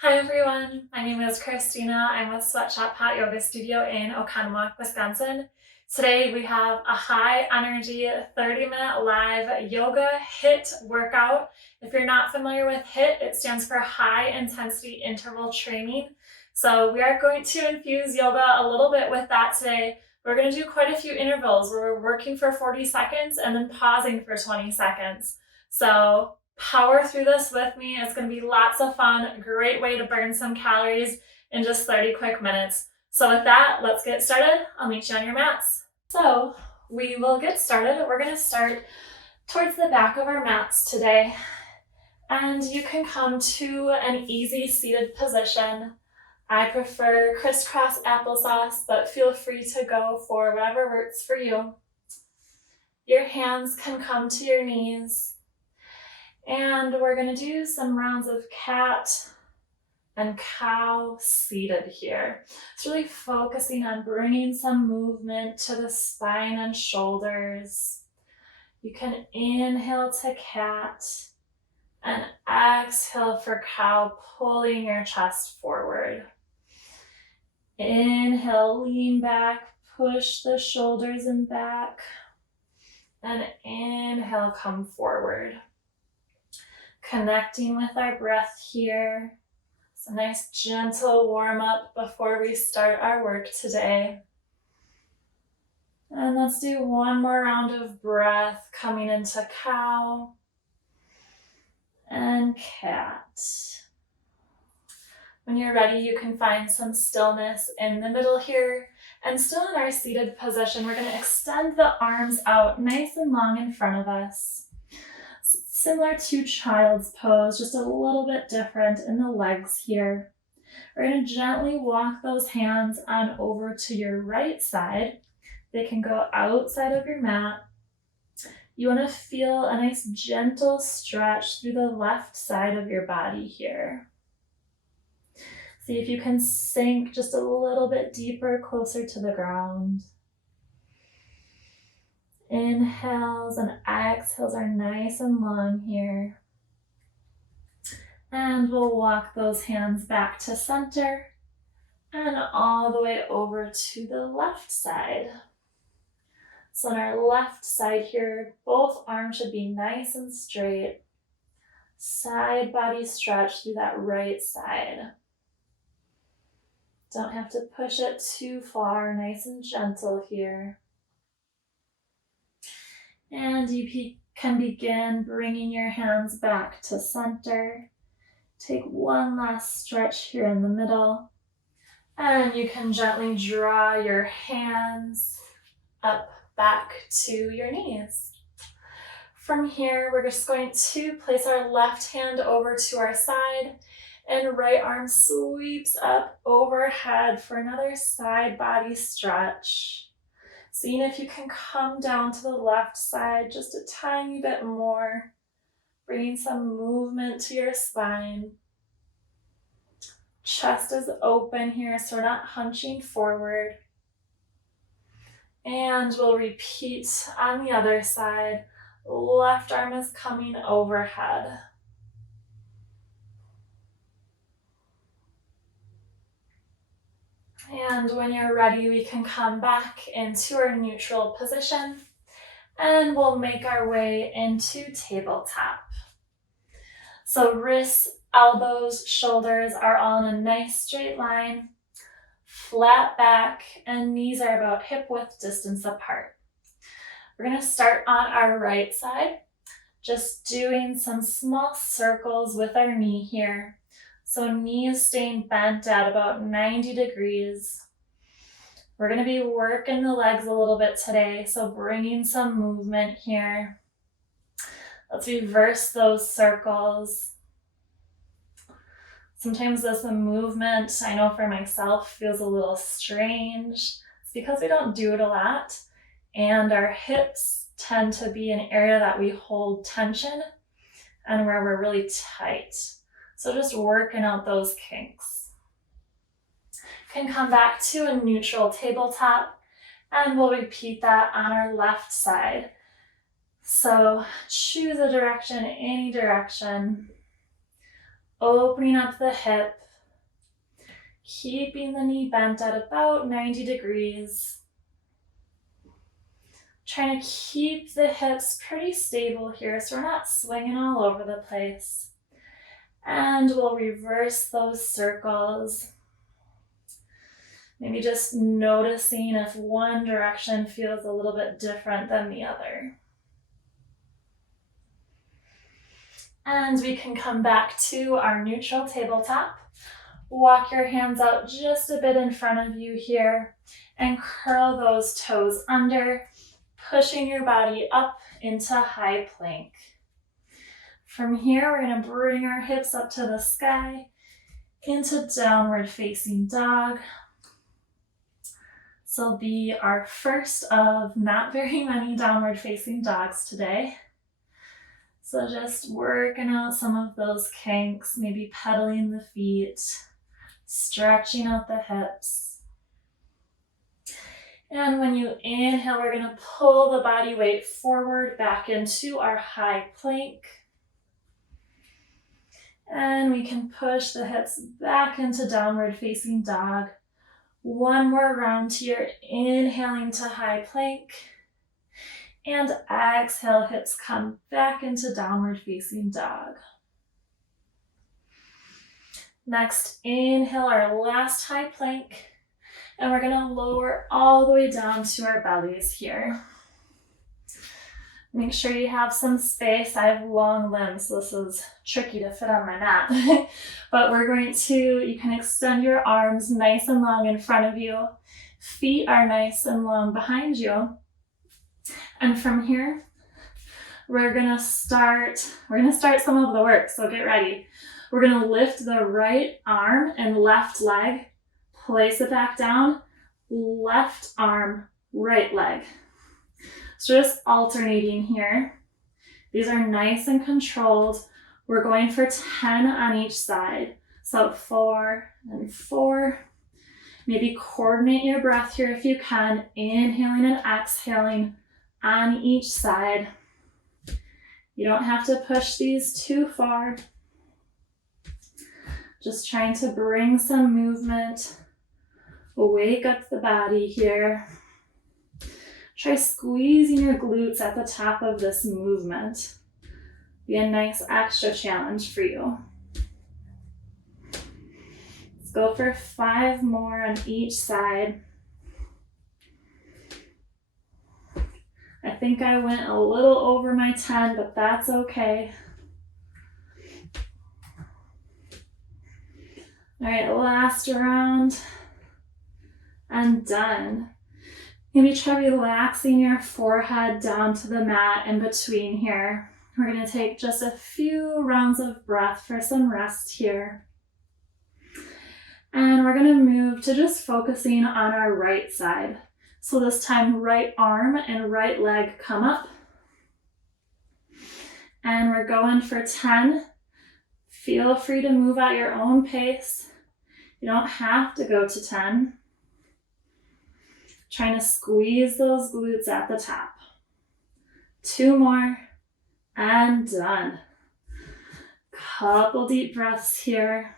Hi everyone, my name is Christina. I'm with Sweatshop Hot Yoga Studio in Oconomowoc, Wisconsin. Today we have a high energy 30-minute live yoga HIIT workout. If you're not familiar with HIIT, it stands for high intensity interval training. So we are going to infuse yoga a little bit with that today. We're going to do quite a few intervals where we're working for 40 seconds and then pausing for 20 seconds. So power through this with me. It's going to be lots of fun. A great way to burn some calories in just 30 quick minutes. So with that, let's get started. I'll meet you on your mats. So we will get started. We're going to start towards the back of our mats today. And you can come to an easy seated position. I prefer crisscross applesauce, but feel free to go for whatever works for you. Your hands can come to your knees. And we're going to do some rounds of cat and cow seated here. It's really focusing on bringing some movement to the spine and shoulders. You can inhale to cat and exhale for cow, pulling your chest forward. Inhale, lean back, push the shoulders and back. And inhale, come forward. Connecting with our breath here. It's a nice gentle warm up before we start our work today. And let's do one more round of breath coming into cow and cat. When you're ready, you can find some stillness in the middle here. And still in our seated position, we're going to extend the arms out nice and long in front of us. Similar to child's pose, just a little bit different in the legs here. We're going to gently walk those hands on over to your right side. They can go outside of your mat. You want to feel a nice gentle stretch through the left side of your body here. See if you can sink just a little bit deeper, closer to the ground. Inhales and exhales are nice and long here. And we'll walk those hands back to center and all the way over to the left side. So on our left side here, both arms should be nice and straight. Side body stretch through that right side. Don't have to push it too far, nice and gentle here. And you can begin bringing your hands back to center. Take one last stretch here in the middle. And you can gently draw your hands up back to your knees. From here, we're just going to place our left hand over to our side and right arm sweeps up overhead for another side body stretch. Seeing if you can come down to the left side just a tiny bit more, bringing some movement to your spine. Chest is open here, so we're not hunching forward. And we'll repeat on the other side. Left arm is coming overhead. And when you're ready, we can come back into our neutral position and we'll make our way into tabletop. So wrists, elbows, shoulders are all in a nice straight line, flat back, and knees are about hip width distance apart. We're going to start on our right side, just doing some small circles with our knee here. So knees staying bent at about 90 degrees. We're going to be working the legs a little bit today, so bringing some movement here. Let's reverse those circles. Sometimes this movement, I know for myself, feels a little strange. It's because we don't do it a lot, and our hips tend to be an area that we hold tension and where we're really tight. So just working out those kinks. Can come back to a neutral tabletop and we'll repeat that on our left side. So choose a direction, any direction. Opening up the hip, Keeping the knee bent at about 90 degrees. Trying to keep the hips pretty stable here so we're not swinging all over the place. And we'll reverse those circles. Maybe just noticing if one direction feels a little bit different than the other. And we can come back to our neutral tabletop. Walk your hands out just a bit in front of you here and curl those toes under, pushing your body up into high plank. From here, we're going to bring our hips up to the sky into downward facing dog. This will be our first of not very many downward facing dogs today. So just working out some of those kinks, maybe pedaling the feet, stretching out the hips. And when you inhale, we're going to pull the body weight forward back into our high plank. And we can push the hips back into downward facing dog. One more round here, inhaling to high plank. And exhale, hips come back into downward facing dog. Next, inhale our last high plank. And we're going to lower all the way down to our bellies here. Make sure you have some space. I have long limbs, so this is tricky to fit on my mat. But we're going to, you can extend your arms nice and long in front of you. Feet are nice and long behind you. And from here, we're gonna start some of the work, so get ready. We're gonna lift the right arm and left leg, place it back down, left arm, right leg. So just alternating here. These are nice and controlled. We're going for 10 on each side. So 4 and 4. Maybe coordinate your breath here if you can, inhaling and exhaling on each side. You don't have to push these too far. Just trying to bring some movement. Wake up the body here. Try squeezing your glutes at the top of this movement. Be a nice extra challenge for you. Let's go for 5 more on each side. I think I went a little over my 10, but that's okay. All right, last round and done. Maybe try relaxing your forehead down to the mat in between here. We're going to take just a few rounds of breath for some rest here. And we're going to move to just focusing on our right side. So this time, right arm and right leg come up. And we're going for 10. Feel free to move at your own pace. You don't have to go to 10. Trying to squeeze those glutes at the top. 2 more and done. Couple deep breaths here.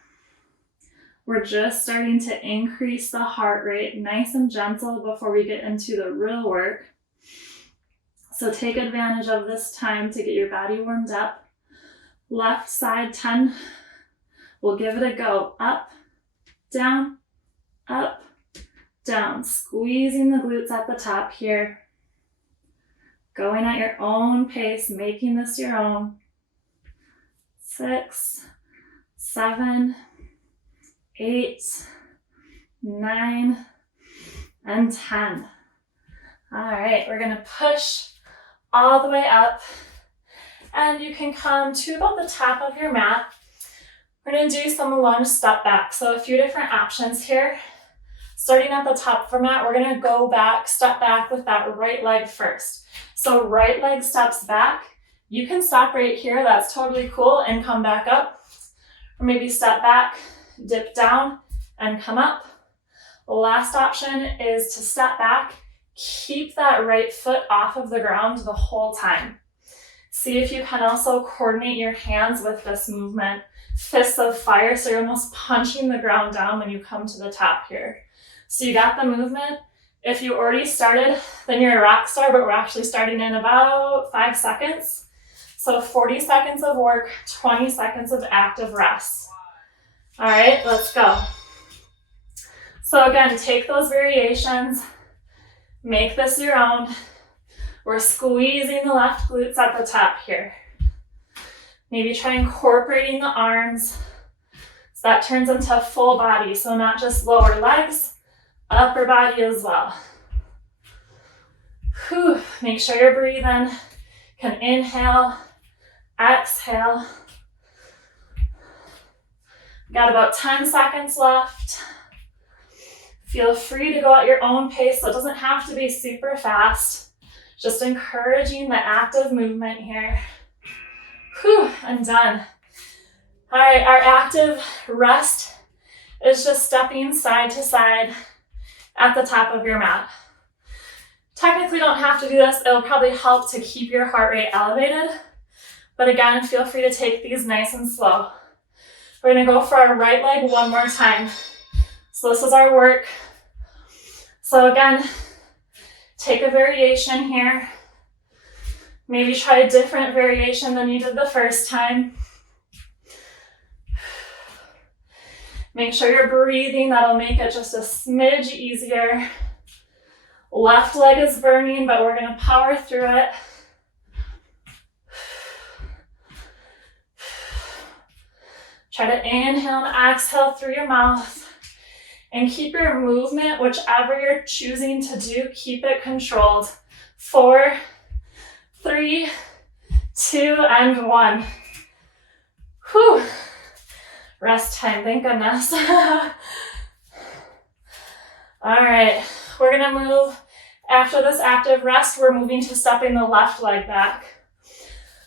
We're just starting to increase the heart rate nice and gentle before we get into the real work. So take advantage of this time to get your body warmed up. Left side 10. We'll give it a go. Up, down, up, down. Squeezing the glutes at the top here. Going at your own pace, making this your own. 6, 7, 8, 9, and 10. All right, we're gonna push all the way up, and you can come to about the top of your mat. We're gonna do some lunge step back. So a few different options here. Starting at the top of our mat, we're gonna go back, step back with that right leg first. So right leg steps back. You can stop right here, that's totally cool, and come back up. Or maybe step back, dip down, and come up. The last option is to step back, keep that right foot off of the ground the whole time. See if you can also coordinate your hands with this movement. Fists of fire, so you're almost punching the ground down when you come to the top here. So you got the movement. If you already started, then you're a rock star, but we're actually starting in about 5 seconds. So 40 seconds of work, 20 seconds of active rest. All right, let's go. So again, take those variations, make this your own. We're squeezing the left glutes at the top here. Maybe try incorporating the arms so that turns into full body. So not just lower legs, upper body as well. Whew. Make sure you're breathing. Can inhale, exhale. Got about 10 seconds left. Feel free to go at your own pace, so it doesn't have to be super fast. Just encouraging the active movement here. Whew, I'm done. All right, our active rest is just stepping side to side at the top of your mat. Technically don't have to do this. It'll probably help to keep your heart rate elevated. But again, feel free to take these nice and slow. We're gonna go for our right leg one more time. So this is our work. So again, take a variation here. Maybe try a different variation than you did the first time. Make sure you're breathing. That'll make it just a smidge easier. Left leg is burning, but we're gonna power through it. Try to inhale and exhale through your mouth. And keep your movement, whichever you're choosing to do, keep it controlled. 4, 3, 2, and 1. Whew. Rest time, thank goodness. All right, we're gonna move. After this active rest, we're moving to stepping the left leg back.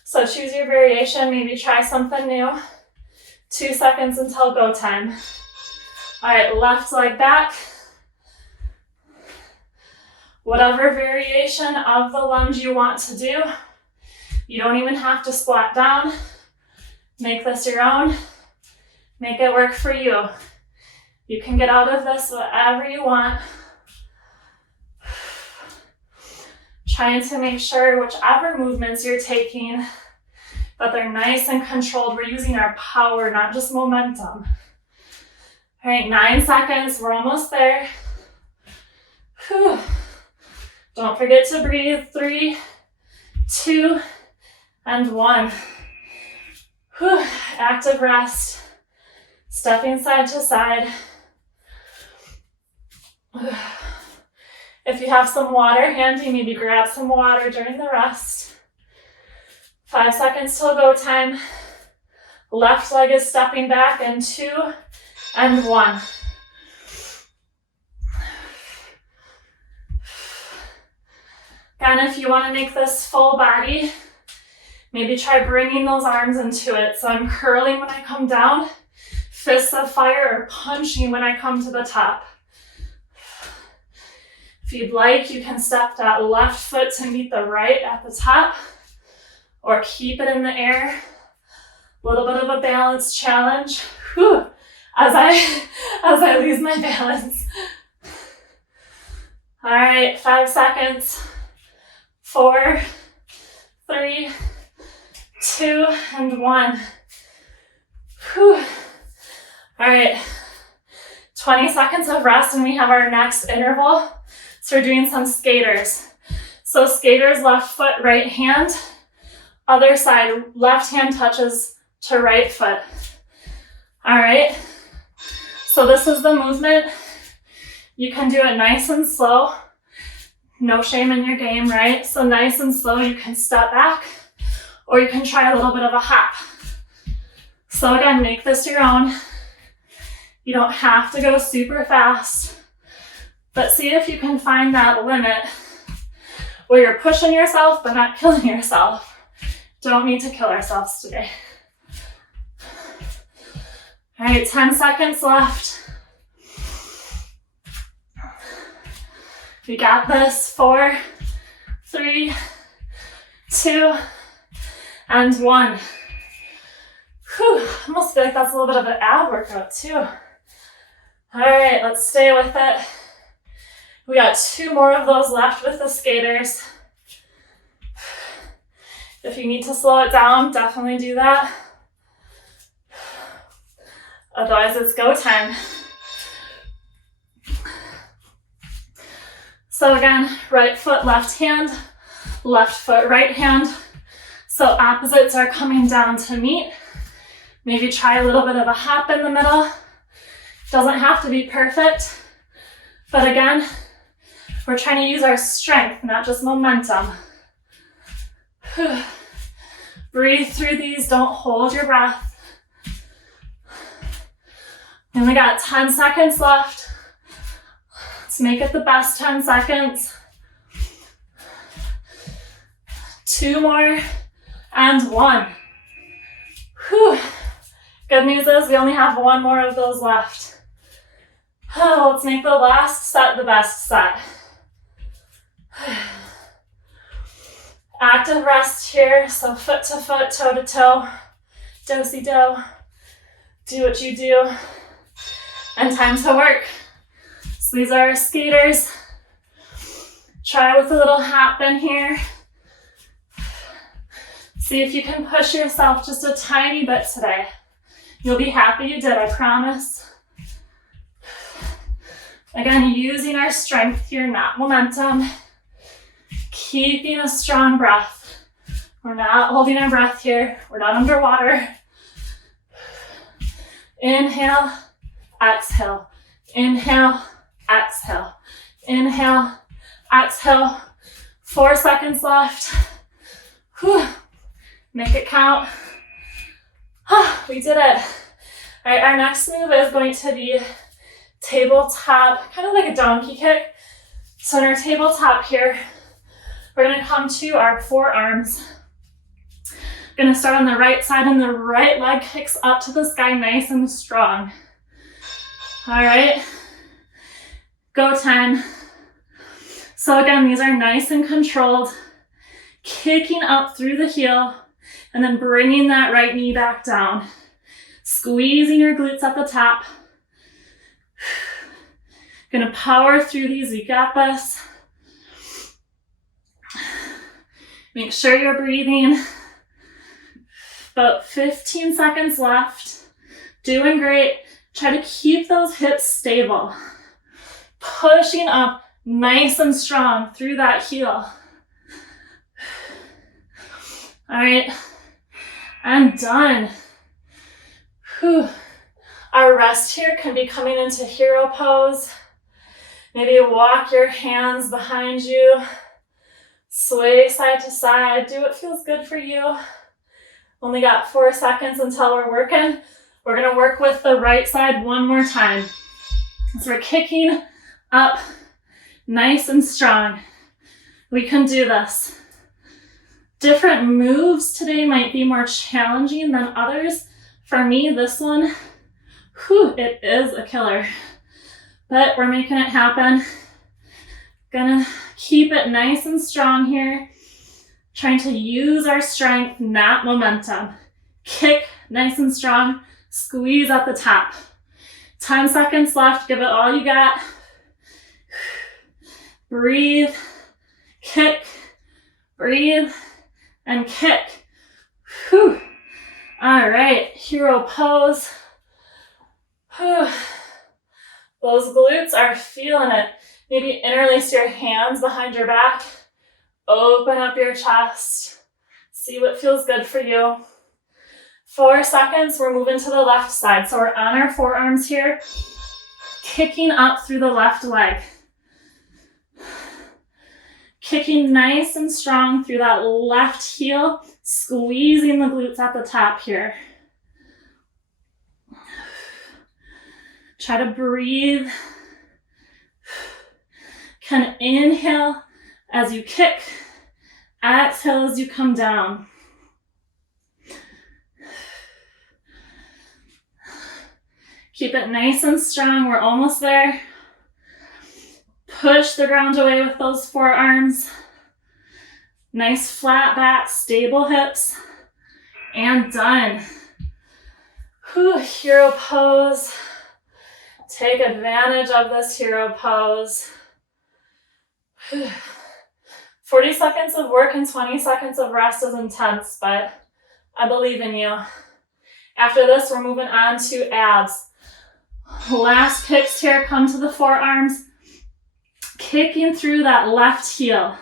So choose your variation, maybe try something new. 2 seconds until go time. All right, left leg back. Whatever variation of the lunge you want to do. You don't even have to squat down. Make this your own. Make it work for you. You can get out of this whatever you want. Trying to make sure whichever movements you're taking, that they're nice and controlled. We're using our power, not just momentum. All right, 9 seconds, we're almost there. Whew. Don't forget to breathe. 3, 2, and 1. Whew. Active rest. Stepping side to side. If you have some water handy, maybe grab some water during the rest. 5 seconds till go time. Left leg is stepping back in 2 and 1. Again, if you want to make this full body, maybe try bringing those arms into it. So I'm curling when I come down, fists of fire, or punching when I come to the top. If you'd like, you can step that left foot to meet the right at the top, or keep it in the air. A little bit of a balance challenge. Whew. As I lose my balance. All right, 5 seconds. 4, 3, 2, and 1. Whew. All right, 20 seconds of rest and we have our next interval. So we're doing some skaters. So skaters, left foot, right hand. Other side, left hand touches to right foot. All right. So this is the movement. You can do it nice and slow. No shame in your game, right? So nice and slow, you can step back, or you can try a little bit of a hop. So again, make this your own. You don't have to go super fast, but see if you can find that limit where you're pushing yourself but not killing yourself. Don't need to kill ourselves today. All right, 10 seconds left. We got this. 4, 3, 2, and 1. Whew, almost feel like that's a little bit of an ab workout too. All right, let's stay with it. We got 2 more of those left with the skaters. If you need to slow it down, definitely do that. Otherwise, it's go time. So again, right foot, left hand, left foot, right hand. So opposites are coming down to meet. Maybe try a little bit of a hop in the middle. Doesn't have to be perfect, but again, we're trying to use our strength, not just momentum. Breathe through these, don't hold your breath. We only got 10 seconds left. Let's make it the best 10 seconds. 2 more, and 1. Whew. Good news is we only have 1 more of those left. Oh, let's make the last set the best set. Active rest here, so foot to foot, toe to toe, do-si-do. Do what you do. And time to work. So these are our skaters. Try with a little hop in here. See if you can push yourself just a tiny bit today. You'll be happy you did, I promise. Again, using our strength here, not momentum. Keeping a strong breath. We're not holding our breath here. We're not underwater. Inhale, exhale. Inhale, exhale. Inhale, exhale. 4 seconds left. Whew. Make it count. We did it. All right, our next move is going to be tabletop, kind of like a donkey kick. So in our tabletop here, we're gonna come to our forearms. Gonna start on the right side and the right leg kicks up to the sky nice and strong. All right, go time. So again, these are nice and controlled, kicking up through the heel and then bringing that right knee back down. Squeezing your glutes at the top. Gonna power through these, you got this. Make sure you're breathing. About 15 seconds left. Doing great. Try to keep those hips stable. Pushing up nice and strong through that heel. All right, I'm done. Whew. Our rest here can be coming into hero pose. Maybe walk your hands behind you. Sway side to side. Do what feels good for you. Only got 4 seconds until we're working. We're gonna work with the right side 1 more time. So we're kicking up nice and strong. We can do this. Different moves today might be more challenging than others. For me, this one, whew, it is a killer. But we're making it happen. Gonna keep it nice and strong here. Trying to use our strength, not momentum. Kick nice and strong. Squeeze at the top. 10 seconds left. Give it all you got. Breathe. Kick. Breathe. And kick. Whew. All right. Hero pose. Whew. Those glutes are feeling it. Maybe interlace your hands behind your back. Open up your chest. See what feels good for you. 4 seconds, we're moving to the left side. So we're on our forearms here, kicking up through the left leg. Kicking nice and strong through that left heel, squeezing the glutes at the top here. Try to breathe. Can inhale as you kick, exhale as you come down. Keep it nice and strong, we're almost there. Push the ground away with those forearms. Nice flat back, stable hips. And done. Whew, hero pose. Take advantage of this hero pose. 40 seconds of work and 20 seconds of rest is intense, but I believe in you. After this, we're moving on to abs. Last kicks here, come to the forearms. Kicking through that left heel.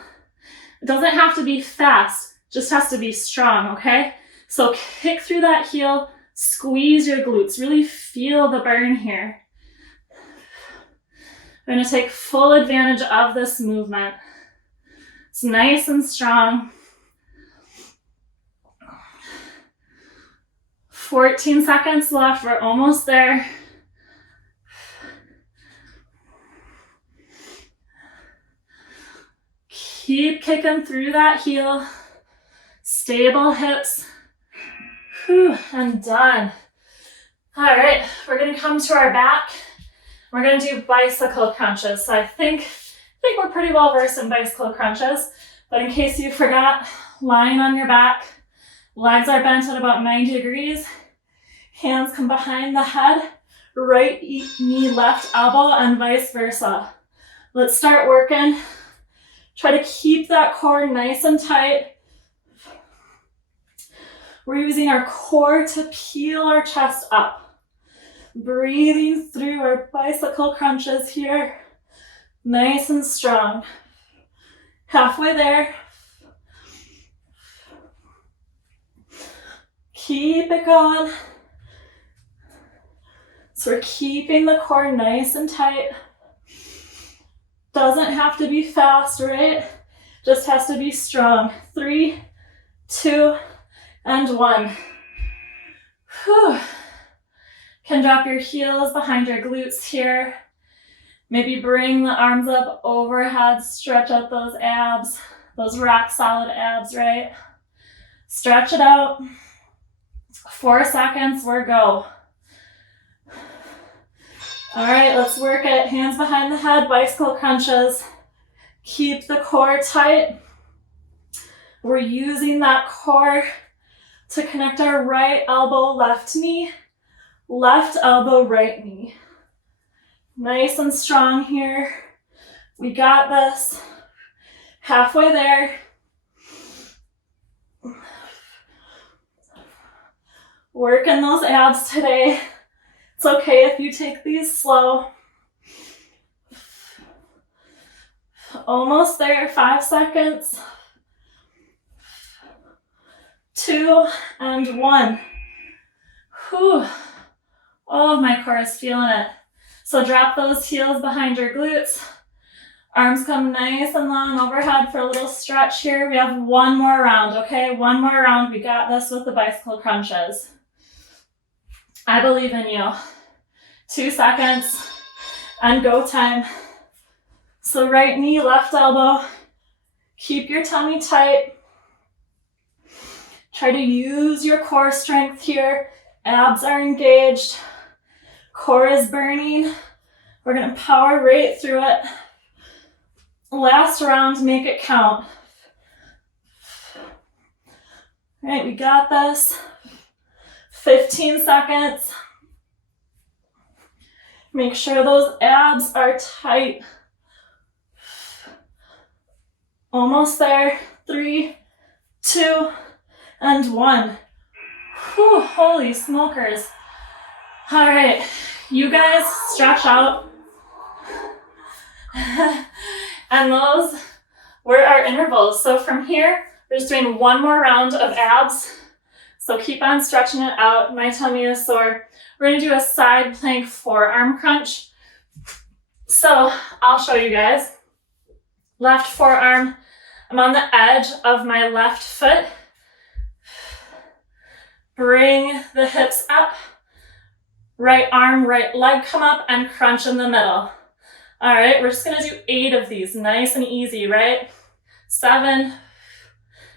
It doesn't have to be fast, just has to be strong, okay? So kick through that heel, squeeze your glutes, really feel the burn here. We're gonna take full advantage of this movement. It's nice and strong. 14 seconds left, we're almost there. Keep kicking through that heel. Stable hips. Whew, and done. All right, we're gonna come to our back. We're gonna do bicycle crunches. So I think we're pretty well versed in bicycle crunches, but in case you forgot, lying on your back, legs are bent at about 90 degrees, hands come behind the head, right knee, left elbow, and vice versa. Let's start working. Try to keep that core nice and tight. We're using our core to peel our chest up. Breathing through our bicycle crunches here. Nice and strong. Halfway there. Keep it going. So we're keeping the core nice and tight. Doesn't have to be fast, right? Just has to be strong. 3, 2, and 1. Whew. Can drop your heels behind your glutes here. Maybe bring the arms up overhead, stretch out those abs, those rock solid abs, right? Stretch it out. 4 seconds, we're go. All right, let's work it. Hands behind the head, bicycle crunches. Keep the core tight. We're using that core to connect our right elbow, left knee, left elbow, right knee. Nice and strong here. We got this. Halfway there. Working those abs today. It's okay if you take these slow. Almost there, 5 seconds. 2 and 1. Whew. Oh, my core is feeling it. So drop those heels behind your glutes. Arms come nice and long overhead for a little stretch here. We have one more round, okay? One more round. We got this with the bicycle crunches. I believe in you. 2 seconds and go time. So right knee, left elbow. Keep your tummy tight. Try to use your core strength here. Abs are engaged. Core is burning. We're gonna power right through it. Last round, make it count. All right, we got this. 15 seconds. Make sure those abs are tight. Almost there. 3, 2, and 1. Whew, holy smokers. All right, you guys stretch out. And those were our intervals. So from here, we're just doing one more round of abs. So keep on stretching it out. My tummy is sore. We're gonna do a side plank forearm crunch. So I'll show you guys. Left forearm, I'm on the edge of my left foot. Bring the hips up. Right arm, right leg come up and crunch in the middle. All right, we're just gonna do 8 of these, nice and easy, right? 7,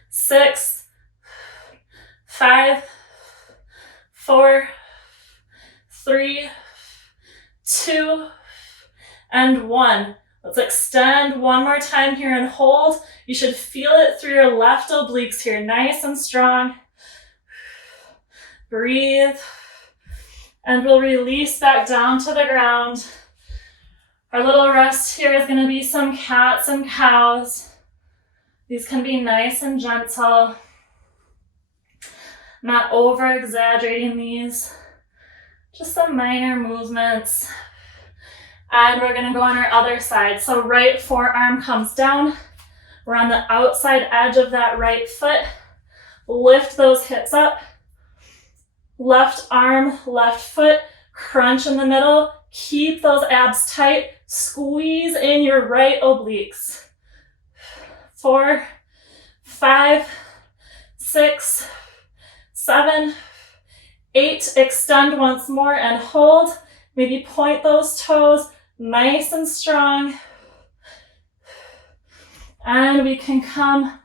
6, 5, 4, 3, 2, and 1. Let's extend one more time here and hold. You should feel it through your left obliques here, nice and strong. Breathe. And we'll release back down to the ground. Our little rest here is going to be some cats and cows. These can be nice and gentle. Not over exaggerating these. Just some minor movements. And we're going to go on our other side. So right forearm comes down. We're on the outside edge of that right foot. Lift those hips up. Left arm, left foot, crunch in the middle. Keep those abs tight. Squeeze in your right obliques. 4, 5, 6, 7, 8. Extend once more and hold. Maybe point those toes nice and strong. And we can come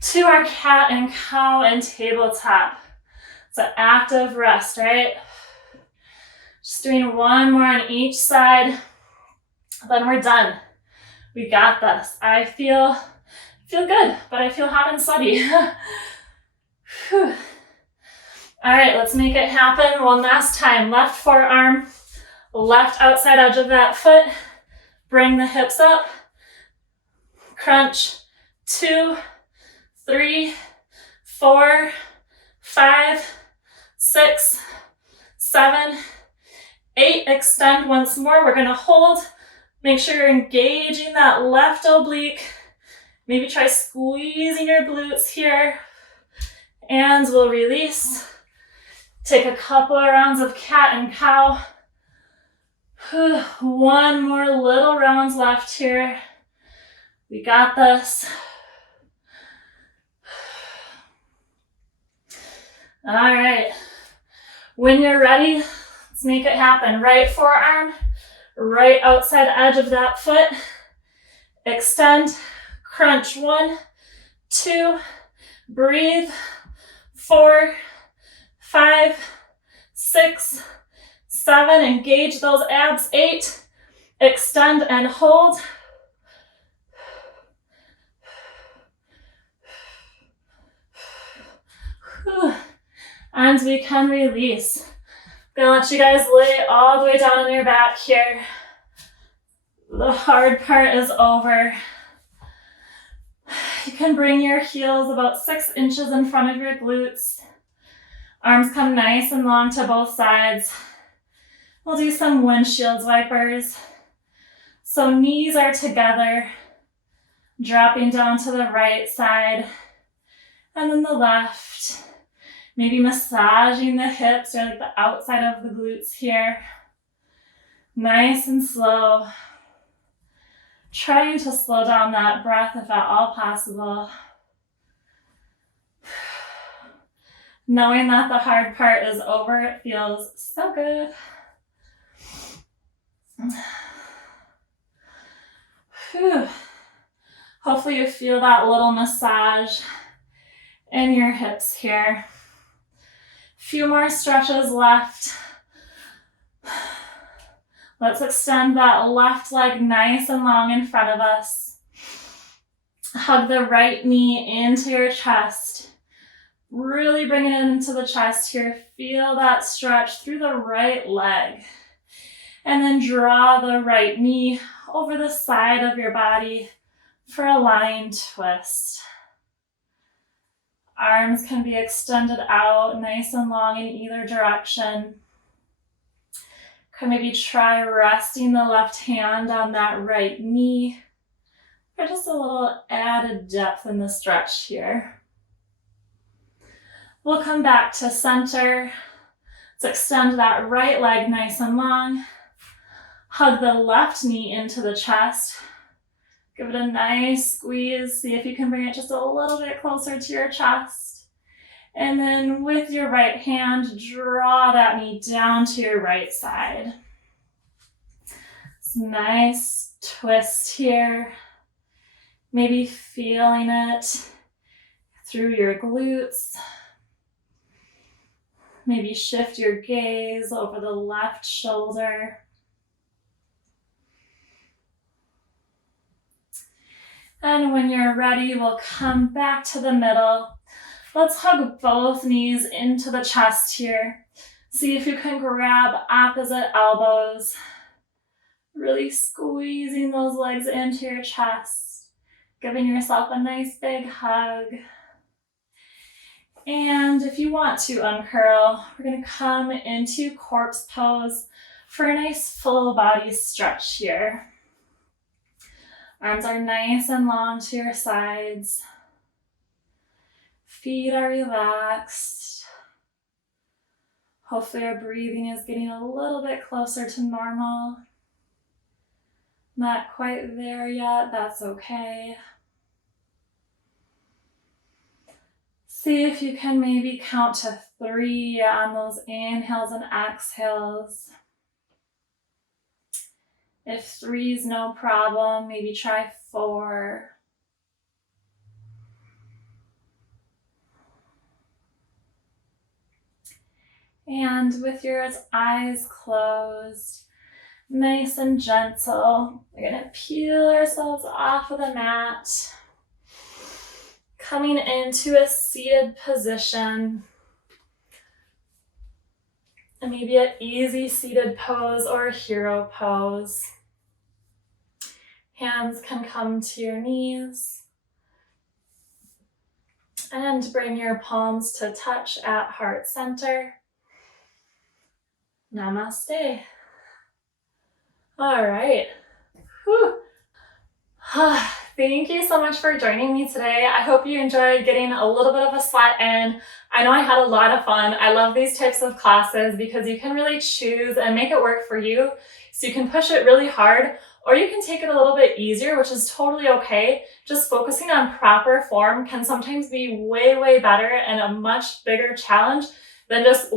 to our cat and cow and tabletop. It's an active rest, right? Just doing one more on each side. Then we're done. We got this. I feel good, but I feel hot and sweaty. All right, let's make it happen one last time. Left forearm, left outside edge of that foot. Bring the hips up. Crunch. 2, 3, 4, 5, 6, 7, 8. Extend once more. We're going to hold. Make sure you're engaging that left oblique. Maybe try squeezing your glutes here. And we'll release. Take a couple of rounds of cat and cow. One more little rounds left here. We got this. All right. When you're ready, let's make it happen. Right forearm, right outside edge of that foot. Extend, crunch. 1, 2, breathe. 4, 5, 6, 7. Engage those abs. 8. Extend and hold. And we can release. I'm gonna let you guys lay all the way down on your back here. The hard part is over. You can bring your heels about 6 inches in front of your glutes. Arms come nice and long to both sides. We'll do some windshield wipers. So knees are together, dropping down to the right side, and then the left. Maybe massaging the hips or like the outside of the glutes here. Nice and slow. Trying to slow down that breath if at all possible. Knowing that the hard part is over, it feels so good. Whew. Hopefully you feel that little massage in your hips here. Few more stretches left. Let's extend that left leg nice and long in front of us. Hug the right knee into your chest. Really bring it into the chest here. Feel that stretch through the right leg. And then draw the right knee over the side of your body for a lying twist. Arms can be extended out nice and long in either direction. Could maybe try resting the left hand on that right knee for just a little added depth in the stretch here. We'll come back to center. Let's extend that right leg nice and long. Hug the left knee into the chest. Give it a nice squeeze. See if you can bring it just a little bit closer to your chest. And then with your right hand, draw that knee down to your right side. It's a nice twist here. Maybe feeling it through your glutes. Maybe shift your gaze over the left shoulder. And when you're ready, we'll come back to the middle. Let's hug both knees into the chest here. See if you can grab opposite elbows, really squeezing those legs into your chest, giving yourself a nice big hug. And if you want to uncurl, we're going to come into corpse pose for a nice full body stretch here. Arms are nice and long to your sides. Feet are relaxed. Hopefully our breathing is getting a little bit closer to normal. Not quite there yet, that's okay. See if you can maybe count to 3 on those inhales and exhales. If 3 is no problem, maybe try 4. And with your eyes closed, nice and gentle, we're going to peel ourselves off of the mat, coming into a seated position, and maybe an easy seated pose or a hero pose. Hands can come to your knees, and bring your palms to touch at heart center. Namaste. All right. Whew. Thank you so much for joining me today. I hope you enjoyed getting a little bit of a sweat in. I know I had a lot of fun. I love these types of classes because you can really choose and make it work for you. So you can push it really hard, or you can take it a little bit easier, which is totally okay. Just focusing on proper form can sometimes be way, way better and a much bigger challenge than just,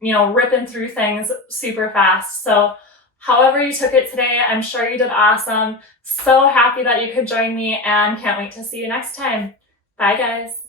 ripping through things super fast. So however you took it today, I'm sure you did awesome. So happy that you could join me and can't wait to see you next time. Bye guys.